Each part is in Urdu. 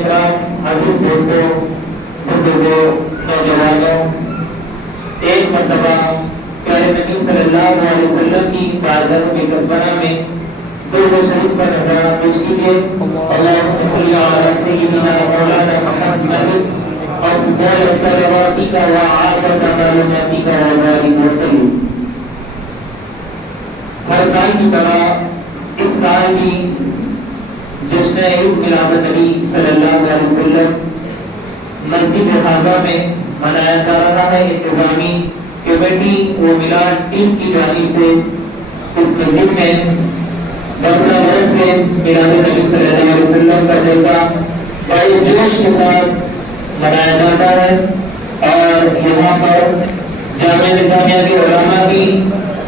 اکرام، عزیز دوستوں، بزرگوں، نوجوانوں، ایک مرتبہ پیارے نبی صلی اللہ علیہ وسلم کی بارگاہ مقدسہ میں درود شریف کا نذرانہ پیش کیجیے۔ اللہم صلی علی سیدنا مولانا محمد افضل صلواتک و اعظم معلوماتک و بارک وسلم۔ ہر سال کی طرح اس سال بھی جشن عید میلاد النبی صلی اللہ علیہ وسلم مسجد خانہ میں منایا جا رہا ہے۔ انتظامی کمیٹی و میلاد ٹیم کی جانب سے اس مسجد میں برسہ برس سے میلاد النبی صلی اللہ علیہ وسلم کا جلسہ بڑے جوش کے ساتھ منایا جاتا ہے، اور یہاں پر جامعہ نظامیہ کے علماء بھی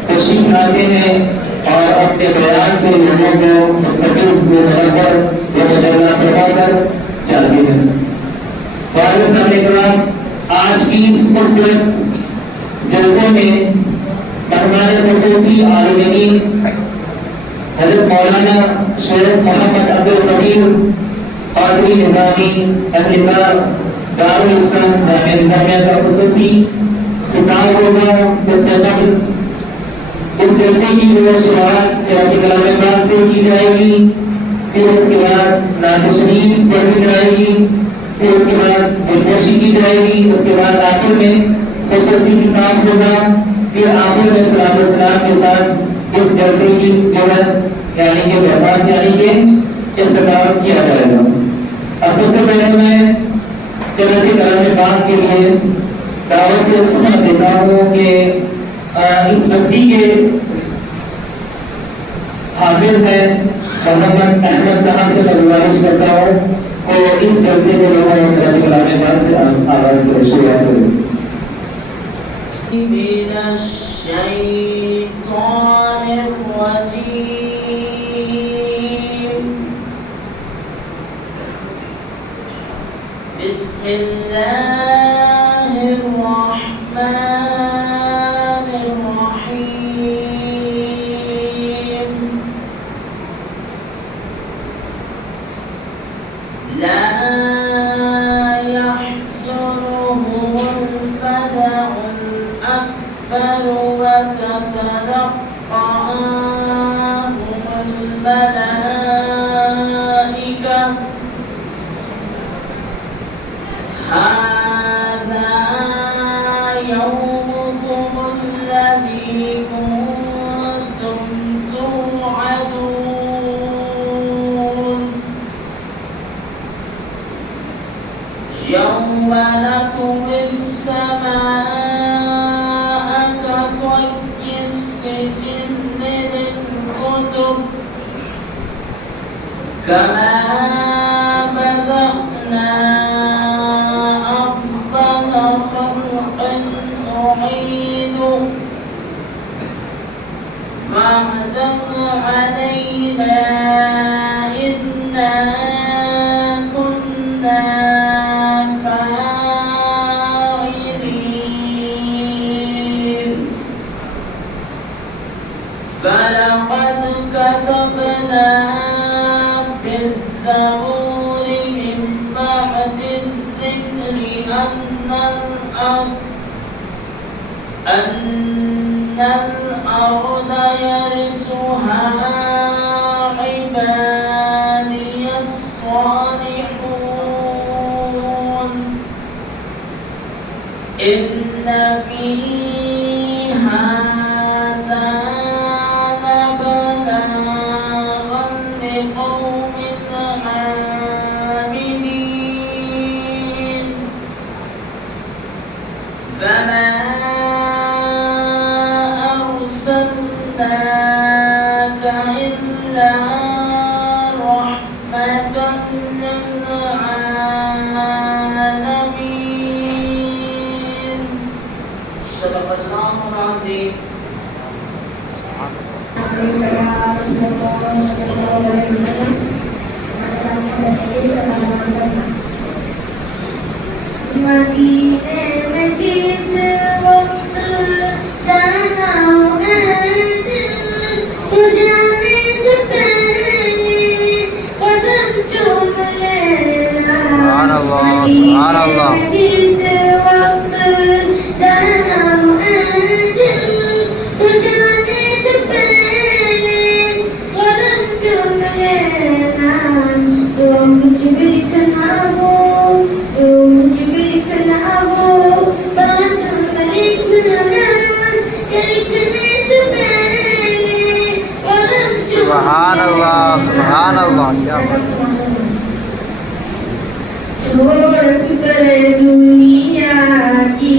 تشریف لاتے ہیں اور اپنے بیان سے لوگوں کو مستقل منور و مجلہ کروا کر جاتے ہیں۔ آج کی اس خوبصورت جلسے میں مہمان خصوصی عالم دین حضرت مولانا شیخ محمد عبدالقدیر قادری نظامی اہلکار دارالفتہ جامعہ نظامیہ کا خصوصی خطاب ہوگا۔ اس سے قبل اس جلسے کی شروعات قرأت کلام پاک سے کی جائے گی، پھر اس کے بعد نعت شریف پڑھی جائے گی، پھر اس کے بعد دلگوشی کی جائے گی، اس کے بعد آخر میں خصوصی خطاب ہوگا، پھر آخر میں صلاۃ و سلام کے ساتھ اس جلسے کی جو ہے یعنی کہ درخواست یعنی کہ اختتام کیا جائے گا۔ اب سب سے پہلے میں قرأت کلام پاک کے لیے دعوت سنت دیتا ہوں کہ اس بستی کے حافظ ہیں محمد احمد صاحب سے میں گزارش کرتا ہوں کہ اس جلسے کے لوگوں نے قرأت کلام پاک سے آغاز کریں۔ شروع کریں۔ من الشیطان الرجیم بسم اللہ الرحمن كما بدأنا أول خلق نعيده وعدا علينا إنا كنا فاعلين فلقد كتبنا الزبور من بعد الذكر أن الأرض يرثها عبادي الصالحون إن في هذا لبلاغا لقوم عابدين فما أرسلناك إلا رحمة للعالمين صدق الله العظيم مدینے میں جس وقت جانا ہے تو جانے سے پہلے قدم چوم لینا اللہ جس وقت جانا ہے دل تو جانے سے پہلے قدم چوم لینا جو مجھ بھی لکھنا ہو جو مجھ بھی لکھنا ہو بات میں لکھنا کہ لکھنے سے پہلے قدم چوم سبحان اللہ سبحان اللہ کیا بات ہے چھوڑ کر دنیا کی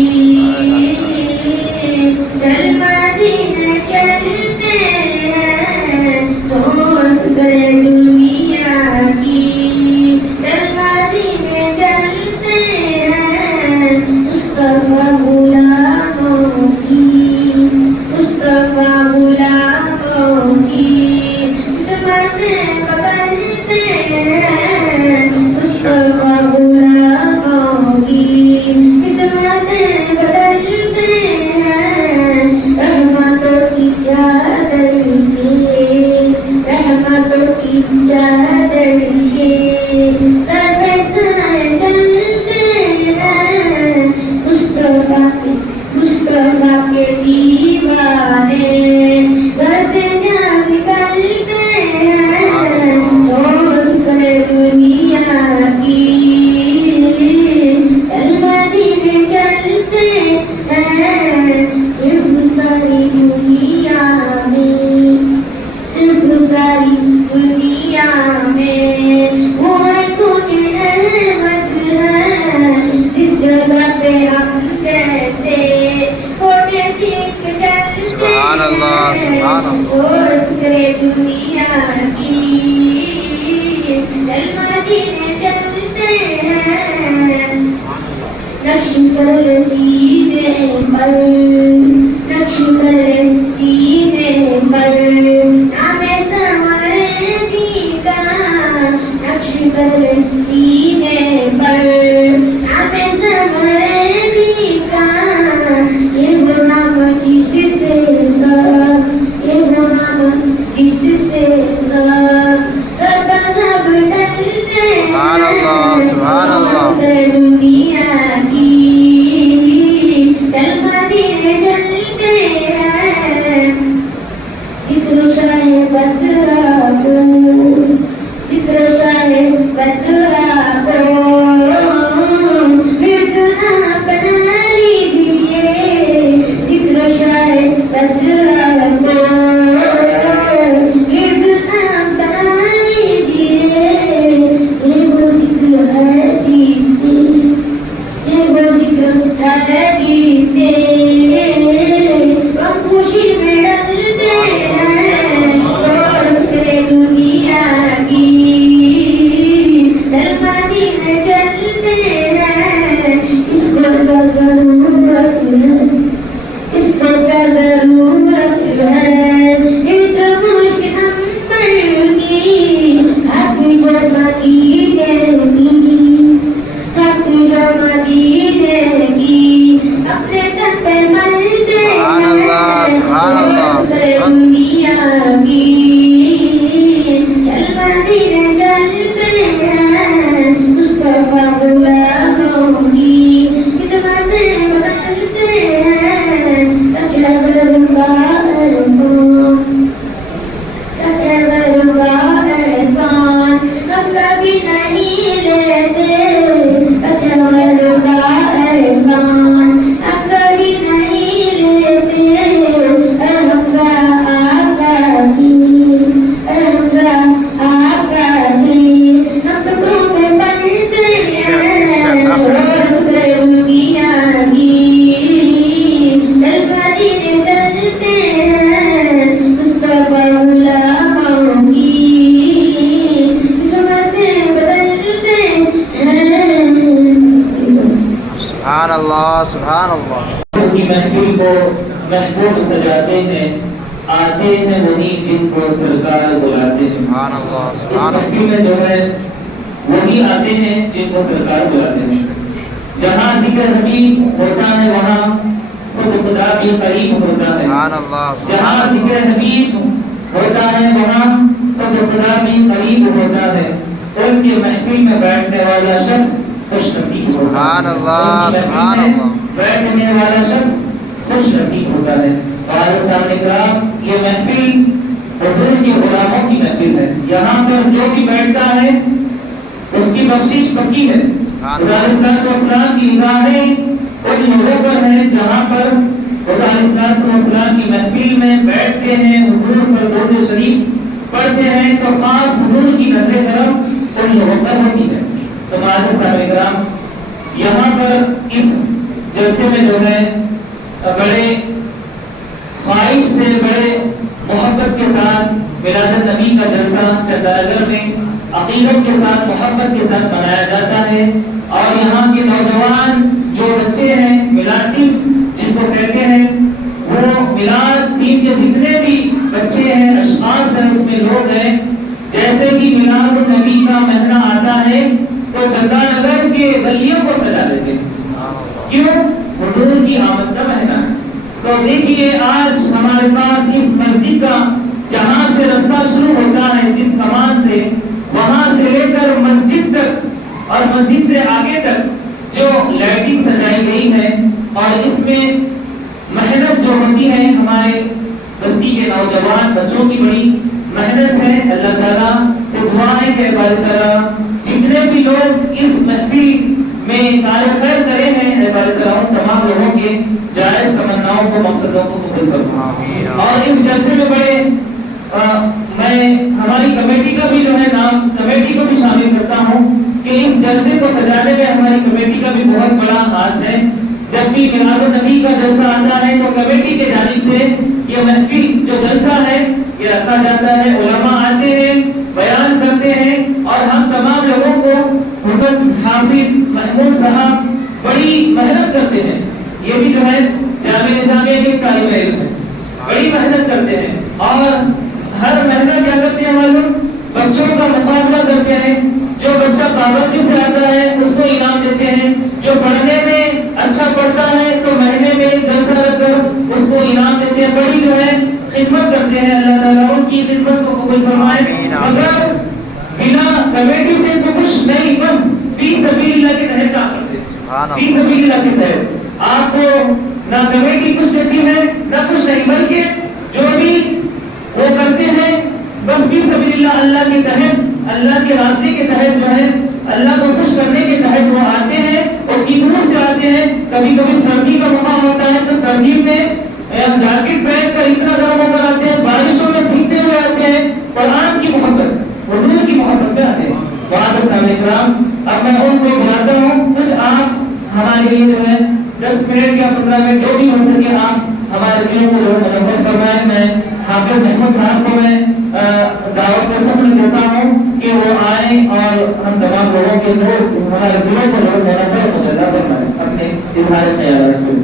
چل مدینے چلتے ہیں چھوڑ کر دنیا کی چل مدینے چلتے ہیں مصطفیٰ غلاموں کی مصطفیٰ غلاموں کی قسمتیں بدلتے ہیں مصطفیٰ غلاموں کی قسمتیں بدلتے ہیں رحمتوں کی چادر کے رحمتوں کی چادر کے سر پہ سائے چلتے ہیں مصطفیٰ کے دیوانے گھر سے جان نکلتے ہیں چھوڑ کر دنیا کی چل مدینے چلتے ہیں صرف ساری دنیا میں صرف ساری دنیا میں وہ ہے کچھ رحمت ہے جس جگہ پہ ہم جیسے کوٹے سیکھ چلتے سبحان اللہ سبحان اللہ چھوڑ کر دنیا کی چل مدینے چلتے ہیں نقش کر سینے پر نقش کر سینے پر نام سمردی کا نقش کر سینے پر نام سمردی کا یہ وہ نام جس سے یہ وہ نام جس سے سب ڈلتے ہیں سبحان اللہ سبحان اللہ دنیا کی چل مدینے چلتے ہیں ذکر شاہ بدرا کو ذکر شاہ بدرا کو مردنا بنا لیجیے ذکر شاہ بدرا کو مردنا بنا لیجیے یہ وہ ذکر ہے جس سے یہ وہ ذکر ہے جس سے ہم خوشی میں ڈلتے ہیں چھوڑ کر دنیا کی چل مدینے چلتے ہیں اس کو تو ضرورت ہے اس کو تو ضرورت ہے اس مشکل نمبر کی حق جو مدینے کی حق جو مدینے کی اپنے تن پہ ملتے سبحان اللہ سبحان اللہ دنیا کی چل مدینے چلتے ہیں مصطفیٰ غلاموں کی قسمتیں بدلتے ہیں تصور کا احسان تصور کا احسان ہم کبھی نہیں لیتے تصور کا احسان ہم کبھی نہیں لیتے آقا کی آقا کی ہم کپڑوں پہ بنتے ہیں چھوڑ کر دنیا کی چل مدینے چلتے ہیں مصطفیٰ غلاموں کی قسمتیں بدلتے ہیں سبحان اللہ سبحان اللہ کی محفل کو محفوظ سجاتے ہیں آتے ہیں وہی جن کو سرکار بلاتے ہیں سبحان اللہ اس سبحان اللہ محفل میں جو ہے وہی آتے ہیں جن کو سرکار بلاتے ہیں جہاں ذکر حبیب ہوتا ہے وہاں خود خدا بھی قریب ہوتا ہے سبحان اللہ جہاں سبحان اللہ ذکر حبیب ہوتا ہے وہاں خود خدا بھی قریب ہوتا ہے ان کے محفل میں بیٹھنے والا شخص خوش نصیب ہوتا ہے۔ سبحان اللہ، ان کی سبحان محفل میں اللہ۔ بیٹھنے والا شخص خوش نصیب ہوتا ہے۔ اور سامنے کرام یہ محفل حضور کے غلاموں کی محفل ہے، یہاں پر جو بھی بیٹھتا ہے اس کی بخشش پکی ہے۔ خدا علیہ السلام کی نگاہیں ان لوگوں پر ہیں جہاں پر خدا علیہ السلام کی محفل میں بیٹھتے ہیں، حضور پر درود شریف پڑھتے ہیں تو خاص حضور کی نظر کرم ان لوگوں پر ہوتی ہے۔ تو معزز صاحب کرام یہاں پر اس جلسے میں جو ہے بڑے خواہش سے بڑے محبت کے ساتھ میلاد النبی کا جلسہ چندہ نگر میں عقیدت کے ساتھ محبت کے ساتھ منایا جاتا ہے، اور یہاں کے نوجوان جو بچے ہیں میلاد ٹیم جس کو کہتے ہیں، وہ میلاد ٹیم کے جتنے بھی بچے ہیں اشخاص ہیں اس میں لوگ ہیں، جیسے کہ میلاد النبی کا مہینہ آتا ہے تو چندہ نگر کے گلیوں کو سجا دیتے ہیں۔ کیوں؟ حضور کی آمد کا مہینہ ہے۔ تو دیکھیے آج ہمارے پاس اس مسجد کا جہاں سے رستہ شروع ہوتا ہے جس کمان سے، وہاں سے لے کر مسجد تک اور مسجد سے آگے تک جو لائٹنگ سجائی گئی ہے، اور اس میں محنت جو ہوتی ہے ہمارے بستی کے نوجوان بچوں کی بڑی محنت ہے۔ اللہ تعالیٰ سے دعا ہے کہ اللہ تعالیٰ جتنے بھی لوگ اس محفل میں کار خیر کرے ہیں، اللہ تعالیٰ تمام لوگوں کے جائز تمناؤں کو مقصدوں کو قبول فرمائے۔ اور اس جلسے میں بڑے میں ہماری کمیٹی کا بھی جو ہے نام کمیٹی کو بھی شامل کرتا ہوں کہ اس جلسے کو سجانے میں ہماری کمیٹی کا بھی بہت بڑا ہاتھ ہے۔ جب بھی میلاد النبی کا جلسہ آتا ہے تو کمیٹی کے جانب سے یہ محفل جو جلسہ ہے یہ رکھا جاتا ہے، علماء آتے ہیں، بیان کرتے ہیں، اور ہم تمام لوگوں کو حضرت حافظ محمود صاحب بڑی محنت کرتے ہیں، یہ بھی جو ہے جامعہ نظامیہ کے طالب علم ہیں، بڑی محنت کرتے ہیں، اور ہر مہینہ کیا کرتے ہیں معلوم، بچوں کا مقابلہ کرتے ہیں، جو بچہ پابندی سے آتا ہے اس کو انعام دیتے ہیں، جو پڑھنے میں اچھا پڑھتا ہے تو مہینے میں جلسہ رکھ کر اس کو انعام دیتے ہیں، بڑی جو ہے خدمت کرتے ہیں۔ اللہ تعالیٰ ان کی خدمت کو قبول فرمائے۔ مگر بنا کمیٹی سے تو کچھ نہیں، بس فی سبیل اللہ کے تحت کام کرتے ہیں، فی سبیل اللہ کے تحت آپ کو نہ کمیٹی کچھ دیتی ہے نہ کچھ نہیں، بلکہ جو بھی وہ کرتے ہیں بس فی سبیل اللہ، اللہ کے تحت، اللہ کے راستے کے تحت جو ہے اللہ کو خوش کرنے کے تحت وہ آتے ہیں، اور کی دور سے آتے ہیں۔ کبھی کبھی سردی کا مقام ہوتا ہے تو سردی میں جاکٹ پہن کر اتنا گرم ہو کر آتے ہیں، بارشوں میں بھیگتے ہوئے آتے ہیں، قرآن کی محبت حضور کی محبت میں آتے ہیں۔ وہاں پر سامنے کرام اب میں ان کو بلاتا ہوں، کچھ آپ ہمارے لیے جو ہے 10 منٹ یا 15 منٹ جو بھی ہو سکے آپ ہمارے دلوں کو منور فرمائیں۔ میں حافظ محمود صاحب کو میں دعوت کو سمجھ دیتا ہوں کہ وہ آئیں اور ہم تمام لوگوں کے لوگ ہمارے دلوں کو لوگ منور مجلہ فرمائیں اپنے اظہار خیالات سے۔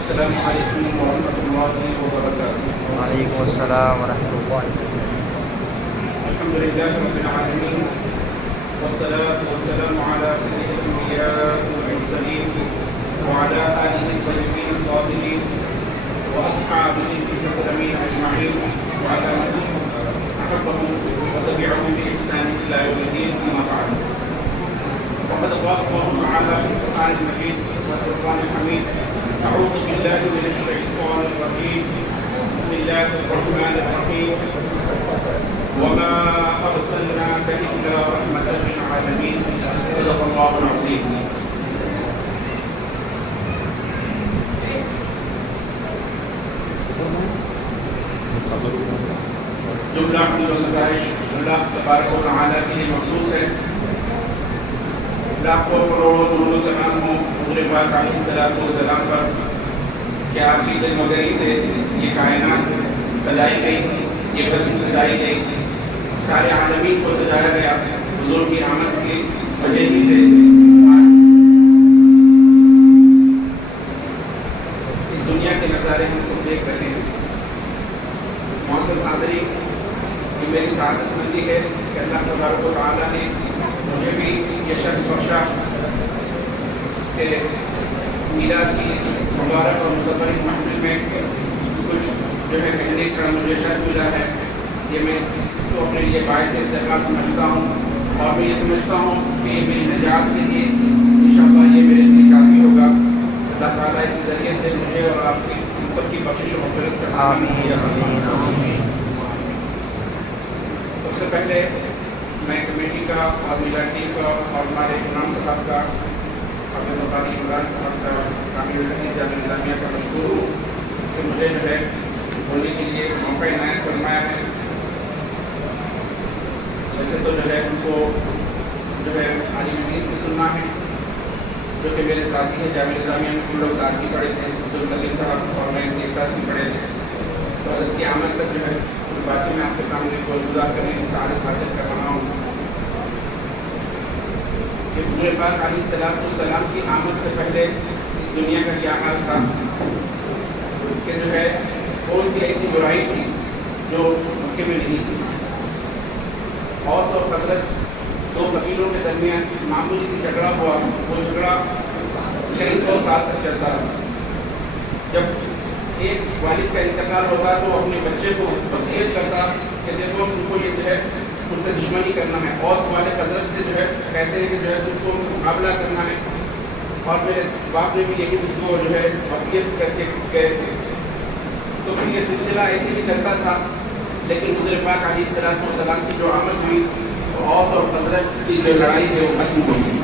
السلام علیکم ورحمۃ اللہ وبرکاتہ۔ وعلیکم السلام ورحمۃ اللہ۔ الحمد للہ رب العالمین، والصلاة والسلام على سید الانبیاء والمرسلین وعلى آلہ الطیبین الطاہرین واصحابہ المکرمین اجمعین وعلى من احبهم وتبعهم بإحسان إلى يوم الدین، اما بعد۔ وقد قال الله تعالى في القرآن المجيد والفرقان الحميد: أعوذ بالله من الشيطان الرجيم، بسم الله الرحمن الرحيم، وما أرسلناك إلا رحمة للعالمين، صدق الله العظيم۔ جملہ حمد و ستائش اللہ تبارک و تعالیٰ کے لیے مخصوص ہے۔ لاکھوں کروڑوں درود و سلام ہوں حضور پاک علیہ الصلوۃ والسلام پر کہ آپ کی دلمگری سے یہ کائنات سجائی گئی، یہ قسم سجائی گئی، سارے عالمین کو سجایا گیا حضور کی آمد کی وجہ ہی سے۔ اس دنیا کے نظارے ہم سب دیکھ رہے ہیں۔ معزز حاضرین، یہ میری سعادت مندی ہے کہ اللہ تبارک و تعالیٰ نے مجھے بھی یہ شخص بخشا کہ میلاد کی مبارک اور متبرک محفل میں کچھ جو ہے کہنے کا مجھے شرف ملا ہے، یہ میں اس کو اپنے لیے باعث افتخار سمجھتا ہوں، اور میں یہ سمجھتا ہوں کہ یہ میری نجات کے لیے انشاءاللہ یہ میرے لیے کافی ہوگا۔ اللہ تعالیٰ اس ذریعے سے مجھے اور آپ کی سب کی بخشش و مغفرت کا آمین۔ سب سے پہلے میں کمیٹی کا اور میلاد ٹیم کا اور ہمارے امام صاحب کا، عبد القادر عمران صاحب کا، کامل الحدیث جامعہ اسلامیہ کا مشکور ہوں کہ مجھے جو ہے بولنے کے لیے موقع عنایت فرمایا ہے۔ ویسے تو جو ہے ان کو جو ہے عالم دین کو سننا ہے، جو کہ میرے ساتھی ہیں جامعہ اسلامیہ میں، ہم لوگ ساتھ ہی پڑھے تھے، عبدالقادر صاحب اور میں ایک ساتھ ہی پڑھے تھے، تو حضرت کی آمد تک جو ہے باتیں میں آپ کے سامنے کو گزار کرنے کی سعادت حاصل کر رہا ہوں کہ حضور پاک علیہ السلام کی آمد سے پہلے اس دنیا کا کیا حال تھا، کہ جو ہے کون سی ایسی برائی تھی جو مکے میں نہیں تھی۔ اوس اور خزرج دو قبیلوں کے درمیان معمولی سی جھگڑا ہوا، وہ جھگڑا کئی 100 سال تک چلتا رہا۔ جب ایک والد کا انتقال ہوتا تو اپنے بچے کو وصیت کرتا کہ دیکھو تم کو یہ جو ہے ان سے دشمنی کرنا ہے، اوس والے خزرج سے جو ہے کہتے ہیں کہ جو ہے تم کو ان سے مقابلہ کرنا ہے، اور میرے باپ نے بھی یہی مجھ کو جو ہے وصیت کر کے گئے تھے۔ تو پھر یہ سلسلہ ایسے ہی چلتا تھا، لیکن حضور پاک علیہ السلام کی جو آمد ہوئی تو اوس اور خزرج کی جو لڑائی ہے وہ ختم ہو گئی۔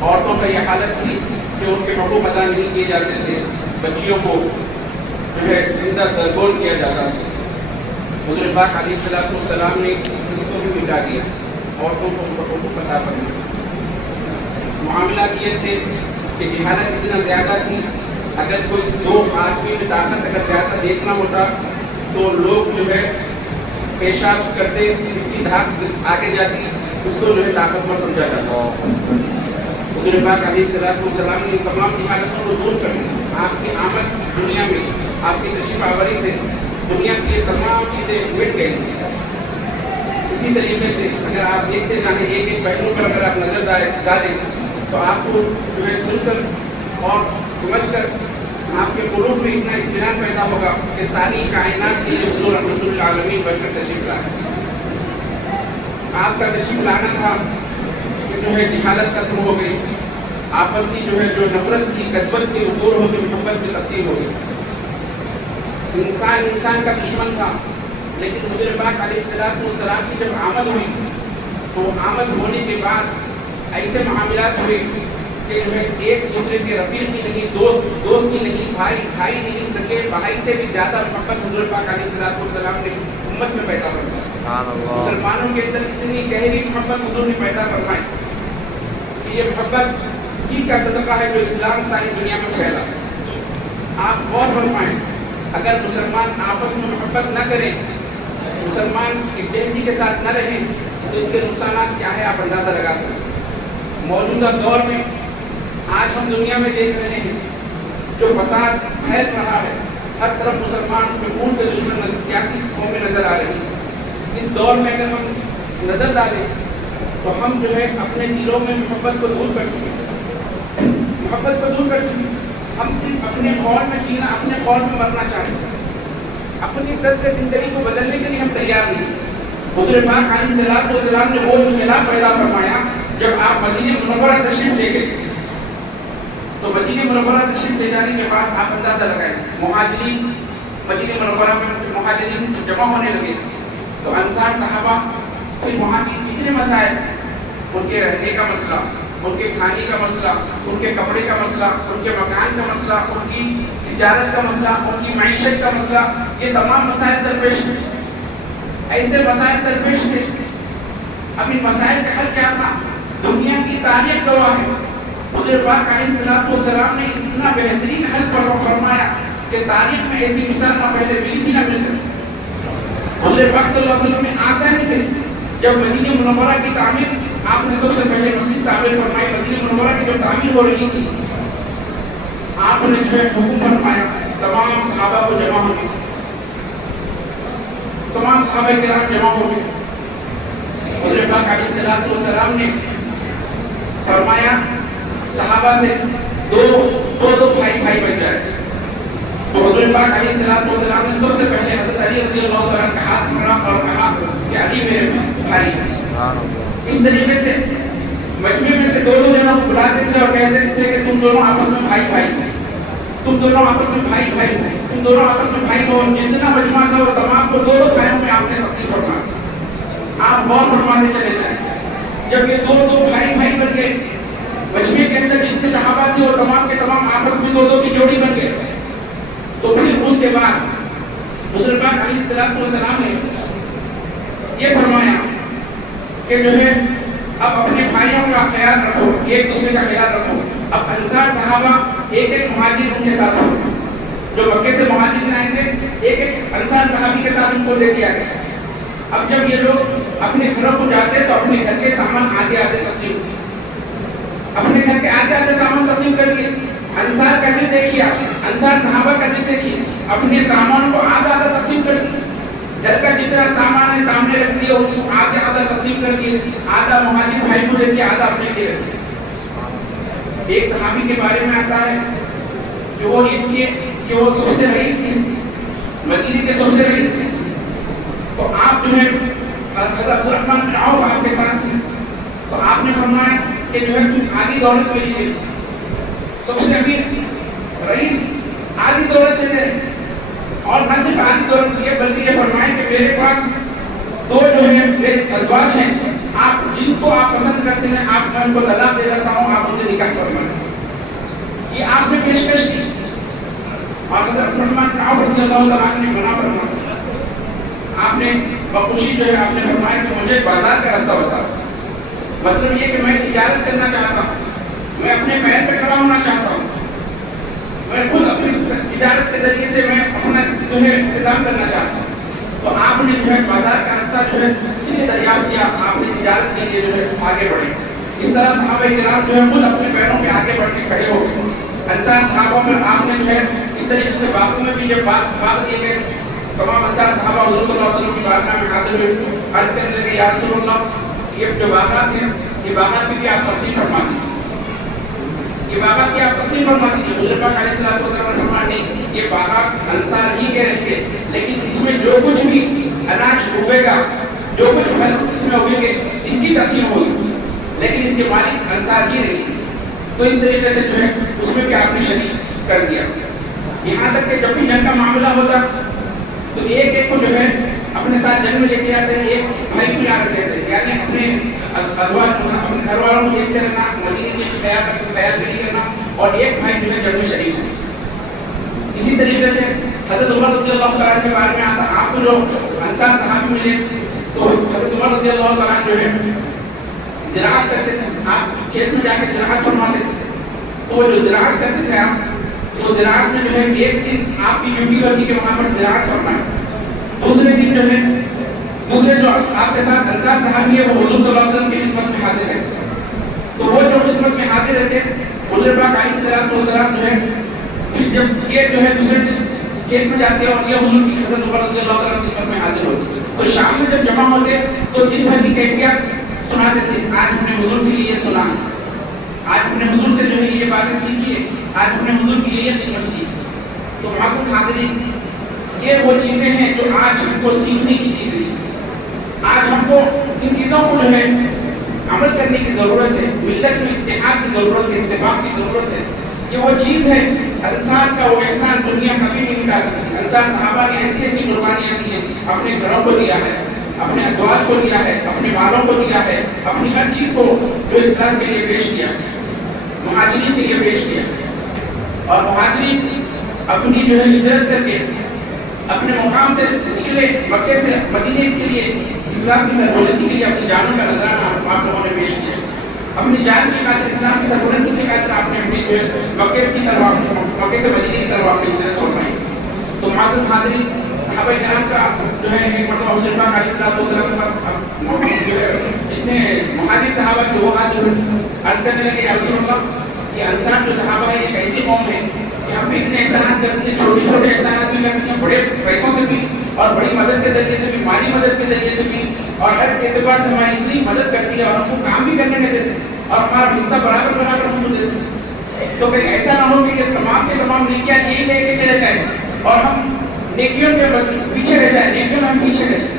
عورتوں کا یہ حالت تھی کہ ان کے حقوق ادا نہیں کیے جاتے تھے، بچیوں کو جو ہے زندہ درگور کیا جاتا تھا۔ حضور پاک علیہ السلام نے اس کو بھی مٹا دیا، عورتوں کو ان کا حقوق ادا کرنا۔ معاملات یہ تھے کہ جہالت اتنا زیادہ تھی، اگر کوئی دو آدمی میں طاقت اگر زیادہ دیکھنا ہوتا تو لوگ جو ہے پیشاب کرتے، اس کی دھاک آگے جاتی، اس کو جو ہے طاقتور سمجھا جاتا۔ حضور پاک علیہ السلام نے تمام جہالتوں کو دور کر دیا۔ آپ کی آمد دنیا میں، آپ کی تشریف آوری سے دنیا سے یہ تمام چیزیں مٹ گئی۔ اسی طریقے سے اگر آپ دیکھتے جائیں ایک ایک پہلو پر اگر آپ نظر ڈالیں تو آپ کو جو ہے سن کر اور سمجھ کر آپ کے قلوب میں اتنا اطمینان پیدا ہوگا کہ ساری کائنات کے لیے حضور رحمۃ للعالمین بن کر تشریف لائے۔ آپ کا تشریف لانا تھا کہ جو ہے جہالت ختم ہو گئی، آپسی جو ہے جو نفرت کی، کدبت کی، دور ہو کے محبت کی تقسیم ہو گئی۔ انسان کا دشمن تھا، لیکن حضور پاک علیہ السلام کی جب آمد ہوئی تو آمد ہونے کے بعد ایسے معاملات ہوئے کہ جو ہے ایک دوسرے کے رفیق ہی نہیں، دوست ہی نہیں، بھائی نہیں سکے، بھائی سے بھی زیادہ محبت حضور پاک علیہ السلام نے امت میں پیدا فرمائی۔ مسلمانوں کے اندر اتنی گہری محبت حضور نے پیدا فرمائی کہ یہ محبت ہی کا صدقہ ہے جو اسلام ساری دنیا میں پھیلا۔ آپ غور فرمائیں، اگر مسلمان آپس میں محبت نہ کریں، مسلمان اتحادی کے ساتھ نہ رہیں تو اس کے نقصانات کیا ہے آپ اندازہ لگا سکتے ہیں۔ موجودہ دور میں آج ہم دنیا میں دیکھ رہے ہیں جو فساد پھیل رہا ہے، ہر طرف مسلمان کے خون کے دشمن سیاسی قومیں نظر آ رہی ہیں۔ اس دور میں اگر ہم نظر ڈالیں تو ہم جو ہے اپنے دلوں میں محبت کو دور کر چکے ہیں، محبت کو دور کر چکے ہیں۔ ہم صرف اپنے خول میں جینا، اپنے خول میں مرنا چاہتے ہیں، اپنی طرز زندگی کو بدلنے کے لیے ہم تیار نہیں۔ حضور پاک علیہ السلام نے وہ انقلاب پیدا فرمایا جب آپ مدینہ منورہ تشریف لے گئے، تو مدینہ منورہ تشریف لے جانے کے بعد آپ اندازہ لگائیں، مہاجرین مدینہ منورہ میں مہاجرین جمع ہونے لگے تو انصار صحابہ پھر وہاں کی کتنے مسائل، ان کے رہنے کا مسئلہ، ان کے کھانے کا مسئلہ، ان کے کپڑے کا مسئلہ، ان کے مکان کا مسئلہ، ان کی تجارت کا مسئلہ، ان کی معیشت کا مسئلہ، یہ تمام مسائل درپیش تھے۔ ایسے مسائل درپیش تھے، اب ان مسائل کا حل کیا تھا؟ دنیا کی تاریخ گواہ ہے، حضور پاک علیہ السلام نے اتنا بہترین حل فرمایا کہ تاریخ میں ایسی مثال نہ پہلے ملی تھی نہ مل سکتی۔ حضور پاک صلی اللہ علیہ وسلم نے آسانی سے جب مدینہ منورہ کی تعمیر، آپ نے سب سے پہلے مسجد تعمیر فرمائی، مدینہ منورہ کی جب تعمیر ہو رہی تھی آپ نے جو ہے حکم فرمایا تمام صحابہ کو جمع ہونے، تمام صحابہ کرام جمع ہو گئے۔ حضور پاک علیہ السلام نے فرمایا صحابہ سے دو بھائی بن جائے. تو حضور پاک علیہ السلام نے سب سے پہلے حضرت علی رضی اللہ تعالیٰ کا ہاتھ پکڑا اور کہا کہ علی میرے بھائی. اس طریقے سے مجمع میں سے دو جنوں کو بلاتے تھے اور کہتے تھے کہ تم دونوں آپس میں بھائی تم دونوں آپس میں بھائی ہو. جتنا مجمع تھا وہ تمام کو دو بھائیوں میں آپ نے تقسیم فرمایا. آپ غور فرماتے چلے جائیں. جب یہ دو بھائی بن گئے, مجمع کے اندر جتنے صحابہ تھے وہ تمام کے تمام آپس میں دو کی جوڑی بن گئے. تو پھر اس کے بعد حضور پاک علیہ السلام نے یہ فرمایا کہ جو ہے اب اپنے بھائیوں کا خیال رکھو, ایک دوسرے کا خیال رکھو. اب انصار صحابہ ایک مہاجر ان کے ساتھ ہو, جو مکے سے مہاجرین آئے تھے ایک انصار صحابی کے ساتھ ان کو دے دیا گیا. اب جب یہ لوگ اپنے گھروں کو جاتے تو اپنے گھر کے سامان آدھے تقسیم, اپنے گھر کے آدھے سامان تقسیم کر دیے. انصار کا دل دیکھیے, انصار صحابہ کا دل دیکھیے, اپنے سامان کو آدھا تقسیم کر دیے. گھر کا جتنا سامان ہے سامنے رکھ دیا, ان کو آدھا تقسیم کر دیے. آدھا مہاجر بھائی کو دے دیا, آدھا اپنے لیے رکھ دیا. ایک صحابی کے بارے میں آتا ہے کہ وہ سب سے رئیس تھے, مدینے کے سب سے رئیس تھے. تو آپ جو ہے حضرت عبدالرحمن بن عوف آپ کے ساتھ تھے. تو آپ نے فرمایا کہ جو ہے تم آدھی دولت میری لے. سب سے امیر رئیس آدھی دولت دے دے, اور نہ صرف آدھی دولت دیے بلکہ یہ فرمائے کہ میرے پاس دو جو ہے میرے ازواج ہیں, آپ جن کو آپ پسند کرتے ہیں آپ میں ان کو طلاق دے دیتا ہوں, آپ ان سے نکاح فرمائیں. یہ آپ نے پیشکش کی. اور حضرت عبدالرحمن بن عوف رضی اللہ تعالیٰ عنہ نے منع فرمایا. آپ نے بخوشی جو ہے آپ نے فرمایا کہ مجھے بازار کا راستہ بتا. مطلب یہ کہ میں تجارت کرنا چاہتا ہوں, میں اپنے پیر پہ کھڑا ہونا چاہتا ہوں, میں خود اپنی تجارت کے ذریعے سے میں اپنا جو ہے انتظام کرنا چاہتا ہوں. تو آپ نے جو ہے بازار کا راستہ جو ہے سیدھے دریافت کیا, آپ نے تجارت کے لیے جو ہے آگے بڑھے. اس طرح صحابہ کرام جو ہے خود اپنے پیروں پہ آگے بڑھ کے کھڑے ہو گئے. انصار صحابہ میں آپ نے جو ہے اس طریقے سے باغوں میں بھی جب بات دیے گئے, تمام انصار صحابہ حضور صلی اللہ علیہ وسلم کی بارگاہ میں حاضر ہوئے, عرض کرنے لگے یا رسول اللہ یہ جو باغات ہیں یہ باغات بھی آپ تقسیم فرما دیجیے, یہ باغات کی آپ تقسیم فرما دیجیے. حضور پاک علیہ السلام نے فرمایا نہیں, یہ باغات انصار ہی کے رہیں گے, لیکن اس میں جو کچھ بھی اناج اگے گا, جو کچھ پھل اس میں اگیں گے اس کی تقسیم ہوگی, لیکن اس کے مالک انصار ہی رہیں گے. تو اس طریقے سے جو ہے اس میں کیا آپ نے شریک کر دیا. یہاں تک کہ جب بھی جنگ کا معاملہ ہوتا تو ایک کو جو ہے اپنے ساتھ جنگ میں لے کے آتے ہیں, ایک بھائی کو یاد رکھتے تھے, یعنی اپنے ازواج اپنے گھر والوں کو دیکھتے رہنا, مدینے کی تیاری کرنا, اور ایک بھائی جو ہے جنگ میں شریک ہے. اسی طریقے سے حضرت عمر رضی اللہ تعالیٰ کے بارے میں آتا, آپ کو جو انصار صحابی ملے تو حضرت عمر رضی اللہ تعالیٰ جو ہے زراعت کرتے تھے, آپ کھیت میں جا کے زراعت فرماتے تھے. تو جو زراعت کرتے تھے آپ, تو زراعت میں جو ہے ایک دن آپ کی ڈیوٹی ہوتی کہ وہاں پر زراعت فرمائیں, دوسرے دن جو ہے دوسرے جو آپ کے ساتھ انصار صحابی ہے وہ حضور صلی اللہ علیہ وسلم کی خدمت میں حاضر ہے. تو وہ جو خدمت میں حاضر رہتے حضور پاک علیہ السلام جو ہے پھر جب یہ جو ہے دوسرے دن کھیت میں جاتے اور یہ حضور کی حضرت عمر رضی اللہ تعالیٰ کی خدمت میں حاضر ہوتے, تو شام میں جب جمع ہوتے تو دن بھر کی کیفیت سناتے تھے. آج ہم نے حضور سے یہ سنا, آج ہم نے حضور سے جو ہے یہ باتیں سیکھی ہے, آج ہم نے حضور کی یہ خدمت کی. تو معزز حاضرین, یہ وہ چیزیں ہیں جو آج ہم کو سیکھنے کی چیزیں ہیں. آج ہم کو ان چیزوں کو جو ہے عمل کرنے کی ضرورت ہے. ملت میں اتحاد کی ضرورت ہے, اتفاق کی ضرورت ہے. یہ وہ چیز ہے, انصار کا وہ احسان دنیا کبھی نہیں مٹا سکتی. انصار صحابہ نے ایسی قربانیاں دی ہیں, اپنے گھروں کو دیا ہے, اپنے ازواج کو دیا ہے, اپنے مالوں کو دیا ہے, اپنی ہر چیز کو جو اسلام کے لیے پیش کیا, مہاجرین کے لیے پیش کیا. اور مہاجرین اپنی جو ہے ہجرت کر کے اپنے مقام سے نکلے, مکے سے مدینے کے لیے اسلام کی سربلندی کے لیے اپنی جانوں کا نذرانہ آپ لوگوں نے پیش کیا. اپنی جان کی خاطر, اسلام کی سربلندی کی خاطر آپ نے اپنی جو ہے مکے سے مدینے کی طرف اپنی ہجرت فرمائی. تو معزز حاضرین, صحابہ کرام کا جو ہے ایک مرتبہ حضور پاک علیہ السلام کے پاس جو ہے جتنے مہاجر صحابہ تھے وہ حاضر ہوئے, عرض کرنے لگے یا رسول اللہ یہ انصار جو صحابہ ہے ایک ایسی قوم ہے کہ ہم بھی اتنے احسانات کرتے ہیں, چھوٹے چھوٹے احسانات بھی کرتے ہیں, بڑے پیسوں سے بھی اور بڑی مدد کے ذریعے سے بھی, مالی مدد کے ذریعے سے بھی, اور ہر اعتبار سے ہماری اتنی مدد کرتی ہے اور ہم کو کام بھی کرنے دیتے ہیں اور ہمارا حصہ برابر ہم کو دیتے ہیں. تو کہیں ایسا نہ ہو کہ یہ تمام کے تمام نیکیاں یہی لے کے چلے جائیں اور ہم نیکیوں کے پیچھے رہ جائیں، نیکیوں میں ہم پیچھے رہ جائیں.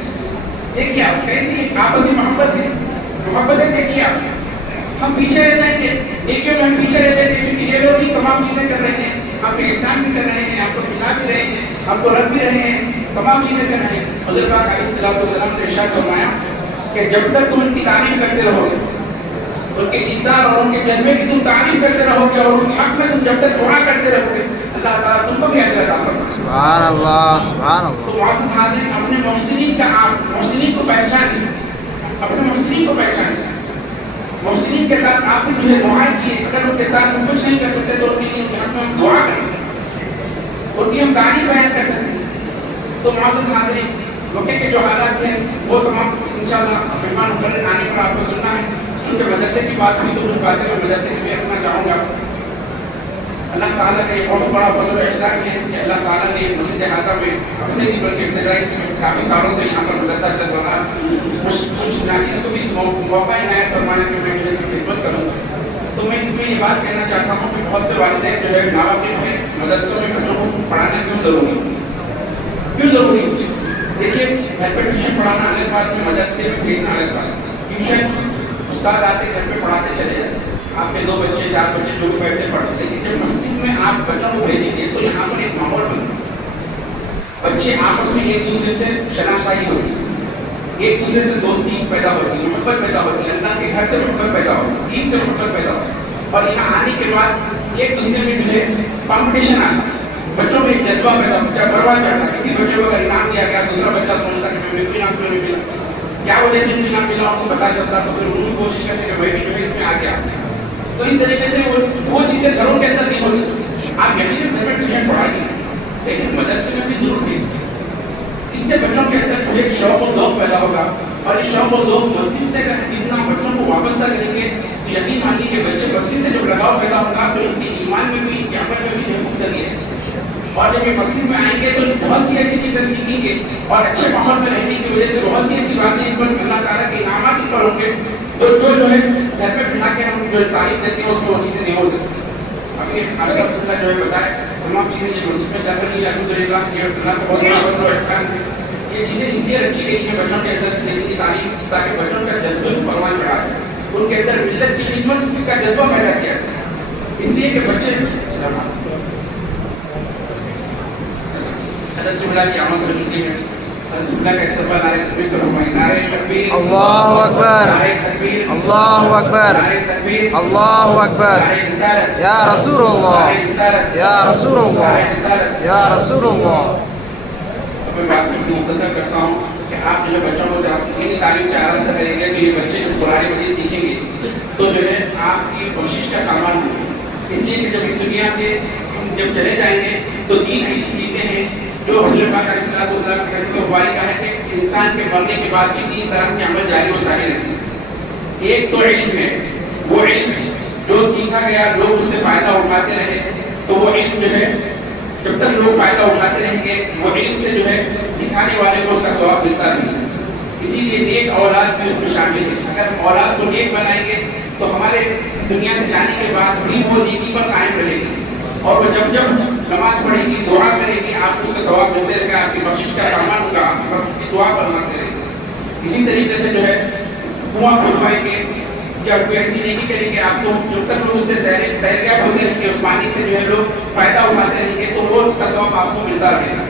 دیکھیے آپ کیسی آپسی محبت ہے، محبتیں دیکھیے آپ. ہم پیچھے رہ جائیں گے، نیکیوں میں ہم پیچھے رہ جائیں گے کیونکہ یہ لوگ ہی تمام چیزیں کر رہے ہیں، ہم پہ احسان بھی کر رہے ہیں، ہم کو کھلا بھی رہے ہیں، ہم کو رکھ بھی رہے ہیں، تمام چیزیں کر رہے ہیں. حضرت پاک علیہ السلام نے ارشاد فرمایا کہ جب تک تم ان کی تعریف کرتے رہو گے، ان کے ایثار اور ان کے جذبے کی تم تعریف کرتے رہو گے اور ان کے حق میں تم جب تک دعا کرتے رہو گے، اللہ تعالیٰ تم کو بھی اجر عطا فرمائے. سبحان اللہ سبحان اللہ. تو معزز حاضرین، اپنے محسنین کا آپ محسنین کو پہچانیں، اپنے محسنین کو پہچانیں. محسنین کے ساتھ آپ بھی جو ہے دعا کیے، اگر ان کے ساتھ ہم کچھ نہیں کر سکتے تو ان کے لیے ہم دعا کر سکتے ہیں، ان کی ہم تعریف بیان کر سکتے ہیں. تو معزز حاضرین، مکے کے جو حالات ہیں وہ تمام انشاءاللہ مہمان مقرر آنے پر آپ کو سننا ہے. چونکہ مدرسے کی بات ہوئی تو ان باتیں میں مدرسے کی رکھنا چاہوں گا. اللہ تعالیٰ کا یہ بہت بڑا فضل و احسان ہے کہ اللہ تعالیٰ نے مسجد حاطہ میں اب سے نہیں بلکہ ابتدائی سے کافی سالوں سے یہاں پر مدرسہ چل رہا ہے. کچھ ناقص کو بھی موقع عنایت فرمایا کہ میں جو ہے اس کی خدمت کروں. تو میں اس میں یہ بات کہنا چاہتا ہوں کہ بہت سے والدین جو ہے ناواقف ہیں مدرسوں میں بچوں کو پڑھانا کیوں ضروری ہے. دیکھیے گھر پہ ٹیوشن پڑھانا الگ بات ہے، مدرسے میں بھیجنا الگ بات ہے. ٹیوشن استاد آتے گھر پہ پڑھاتے چلے جاتے، آپ کے 2 بچے 4 بچے جو بھی بیٹھتے پڑھتے. لیکن جب مسجد میں آپ بچوں کو بھیجیں گے تو یہاں پر ایک ماحول بنتا ہے، بچے آپس میں ایک دوسرے سے شناسائی ہوتی ہے، ایک دوسرے سے دوستی پیدا ہوتی ہے، محبت پیدا ہوتی ہے، اللہ کے گھر سے محبت پیدا ہوتی ہے، دین سے محبت پیدا ہوتی ہے. اور یہاں آنے کے بعد ایک دوسرے میں جو ہے کمپٹیشن آتا ہے، بچوں میں ایک جذبہ پیدا ہوتا ہے، پرواہ چڑھتا ہے. کسی بچے کو اگر انعام دیا گیا دوسرا بچہ سوچتا ہے کہ میرے کو انعام کیوں نہیں ملا، کیا وجہ سے انعام ملا ان کو پتا چلتا، تو پھر انہوں نے کوشش کرتے کہ میں بھی جو ہے اس میں آ گیا. تو اس طریقے سے وہ چیزیں گھروں کے اندر نہیں ہو سکتی. آپ یقیناً گھر میں ٹیوشن پڑھائیے لیکن مدرسے میں بھی ضرور ہے. اس سے بچوں کے اندر جو ہے شوق و ذوق پیدا ہوگا اور یہ شوق و ذوق مسجد سے کتنا بچوں کو وابستہ کریں گے تو یقین مانیے کہ بچے مسجد سے جب لگاؤ پیدا ہوگا تو ان کے ایمان میں بھی ان کے عمل میں بھی جو ہے مختلف ہے. اور جب یہ مسجد میں آئیں گے تو بہت سی ایسی چیزیں سیکھیں گے اور اچھے ماحول میں رہنے کی وجہ سے بہت سی ایسی باتیں ان پر اللہ تعالیٰ کے انعامات ان پر ہوں گے جو ہے گھر پہ بٹھا کے ہم جو تعریف دیتے ہیں اس میں وہ چیزیں نہیں ہو سکتی. ابھی اشرف اللہ جو ہے بتائے تمام چیزیں جو مسجد میں چل رہی ہے الحمدللہ یہ اللہ کا بہت بڑا فضل و احسان ہے. یہ چیزیں اس لیے رکھی گئی ہیں بچوں کے اندر دین کی تعلیم تاکہ بچوں کا جذبہ پروان چڑھا جائے، ان کے اندر ملت کی خدمت کا جذبہ پیدا کیا جائے. اس لیے کہ بچے حضرت جملہ کی آمد ہو چکی ہے. حضرت جملہ کا استقبال نعرہ تکبیر سے فرمائیں. نعرہ تکبیر، اللہ اکبر، نعرہ تکبیر، اللہ اکبر، نعرہ تکبیر، اللہ اکبر. نعرہ رسالت، یا رسول اللہ، نعرہ رسالت، یا رسول اللہ، نعرہ رسالت. یا رسول اللہ. میں بات کو مختصر کرتا ہوں کہ آپ جو ہے بچوں کو جب دینی تعلیم سے آراستہ کریں گے تو یہ بچے جو قرآن مجید سیکھیں گے تو جو ہے آپ کی کوشش کا سامان ہوگا. اس لیے کہ جب اس دنیا سے جب چلے جائیں گے تو 3 ایسی چیزیں ہیں جو حضرت پاک علیہ السلام کے حدیث مبارکہ ہے کہ انسان کے مرنے کے بعد بھی 3 طرح کے عمل جاری و ساری رہتے ہیں. ایک تو علم ہے، وہ علم جو سیکھا گیا لوگ اس سے فائدہ اٹھاتے رہے تو وہ علم جو ہے جب تک لوگ فائدہ اٹھاتے رہیں گے وہ علم سے جو ہے سکھانے والے کو اس کا ثواب ملتا رہے گا. اسی لیے نیک اولاد بھی اس میں شامل ہے. اگر ہم اولاد کو نیک بنائیں گے تو ہمارے دنیا سے جانے کے بعد بھی وہ نیکی پر قائم رہے گی اور وہ جب نماز پڑھے گی دعا کرے گی آپ کو اس کا ثواب ملتے رہے گا، آپ کی بخشش کا سامان ہوگا، آپ کی دعا فرماتے رہے گا. اسی طریقے سے جو ہے کنواں کھلوائیں گے یا کوئی ایسی نیکی کریں گے آپ کو جب تک لوگ اس سے سیرگاہ ہوتے رہیں گے اس پانی سے جو ہے لوگ فائدہ اٹھاتے رہیں گے تو وہ اس کا ثواب آپ کو ملتا رہے گا.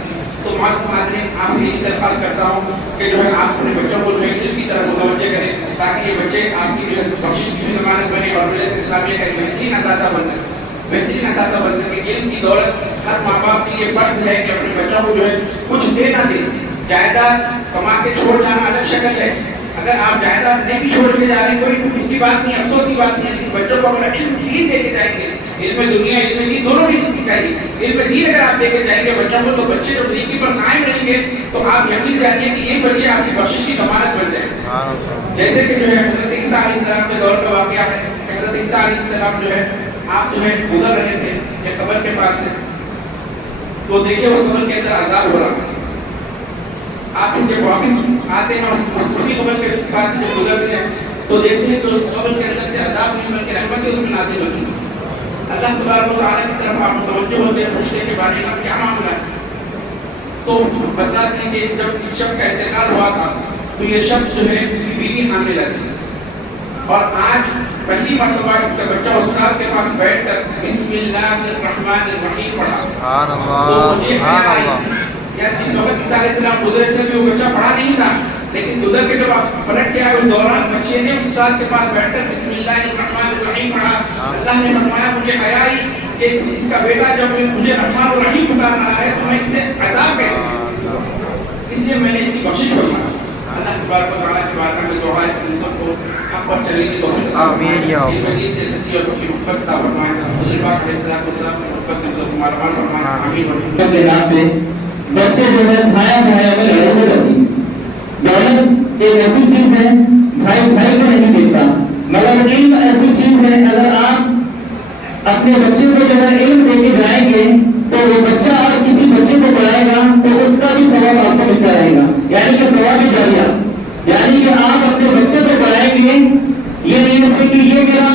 تو معزز حاضرین آپ سے یہی درخواست کرتا ہوں کہ جو ہے آپ اپنے بچوں کو جو ہے علم کی طرف متوجہ کریں تاکہ یہ بچے آپ کی جو ہے بخشش کی ضمانت بنے اور ملت اسلامیہ کا ایک بہترین اثاثہ بن سکے. بہترین اثاثہ بن سکے. علم کی دولت ہر ماں باپ کے لیے فرض ہے کہ اپنے بچوں کو جو ہے کچھ دے نہ دے. جائیداد کما کے چھوڑ جانا الگ شکل ہے. اگر آپ جائیداد نہیں بھی چھوڑ کے جا رہے ہیں کوئی اس کی بات نہیں، افسوس کی بات نہیں ہے، لیکن بچوں کو اگر علم دین دے کے جائیں گے، علم دنیا علم دین دونوں بھی سکھائیں گے. علم دین اگر آپ دے کے جائیں گے بچوں کو تو بچے جب نیکی پر قائم رہیں گے تو آپ یقین جانیے کہ یہ بچے آپ کی بخشش کی ضمانت بن جائیں گے. جیسے کہ جو ہے حضرت عیسیٰ علیہ السلام کے دور کا واقعہ ہے کہ حضرت عیسیٰ علیہ السلام جو ہے آپ جو ہے گزر رہے تھے ایک قبر کے پاس سے تو دیکھیں اس قبر کے اندر عذاب ہو رہا ہے. آپ جب واپس آتے ہیں اور اسی قبر کے پاس سے گزرتے ہیں تو دیکھتے ہیں کہ اس قبر کے اندر سے عذاب نہیں بلکہ رحمت اس میں نازل ہوتی ہے. اللہ اللہ تبارک و تعالیٰ کی طرف آپ متوجہ ہوتے ہیں رشتے کے بارے میں کیا معاملہ ہے. تو بتاتے ہیں کہ جب اس شخص کا انتقال ہوا تھا تو یہ شخص جو ہے کسی بیوی حاملہ تھی اور آج پہلی مرتبہ اس کا بچہ استاد کے پاس بیٹھ کر بسم اللہ الرحمن الرحیم پڑھا. سبحان تو اللہ مجھے سبحان خیال آئی اللہ. یار جس وقت عیسیٰ علیہ السلام گزرے تھے بھی وہ بچہ پڑھا نہیں تھا لیکن گزر کے جب آپ پلٹ کے آئے اس دوران بچے نے استاد کے پاس بیٹھ کر بسم اللہ الرحمن الرحیم پڑھا. اللہ نے فرمایا مجھے حیا آئی کہ اس کا بیٹا جب مجھے رحمان الرحیم پکار رہا ہے تو میں اسے عذاب کیسے دوں؟ اس لیے میں نے اس کی کوشش فرمائی. اللہ تبارک و تعالیٰ کی بارگاہ میں دعا ہے کہ ان سب کو حق پر چلنے کی توفیق عطا فرمائے. آمین یا اللہ. مزید سے سچی اور پکی محبت عطا فرمائے. حضور پاک علیہ السلام سے محبت سے ہم کو مہربان فرمائے. آمین و آمین. کے نام پہ بچے جو ہے بھائی میں لڑے ہوئے رہتی ہیں. دولت ایک ایسی چیز ہے بھائی بھائی کو نہیں دیتا مگر علم ایسی چیز ہے اگر آپ اپنے بچے کو جو ہے علم دے کے جائیں گے تو وہ بچہ اور کسی بچے کو پڑھائے گا تو اس کا بھی ثواب آپ کو ملتا رہے گا یعنی کہ ثواب جاریہ. یعنی کہ آپ اپنے بچے کو پڑھائیں گے یہ نہیں سے کہ یہ میرا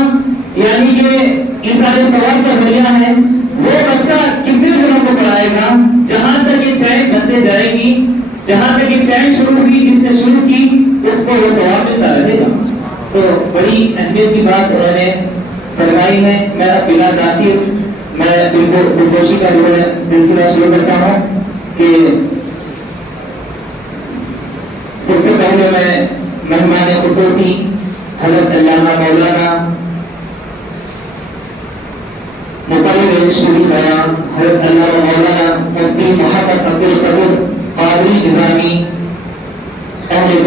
یعنی کہ یہ سارے ثواب کا ذریعہ ہے. وہ بچہ کتنے دنوں کو پڑھائے گا جہاں تک یہ چین بنتے جائے گی جہاں تک یہ چین شروع ہوئی جس نے شروع کی اس کو وہ ثواب ملتا رہے گا. تو بڑی اہمیت کی بات انہوں نے فرمائی ہے. میں اب بلا تاخیر میں دلگوشی کا جو ہے سلسلہ شروع کرتا ہوں کہ سب سے پہلے میں مہمان خصوصی حضرت علامہ مولانا مقرر شریف بیان حضرت علامہ مولانا مفتی محمد عبد القدیر قادری نظامی اہل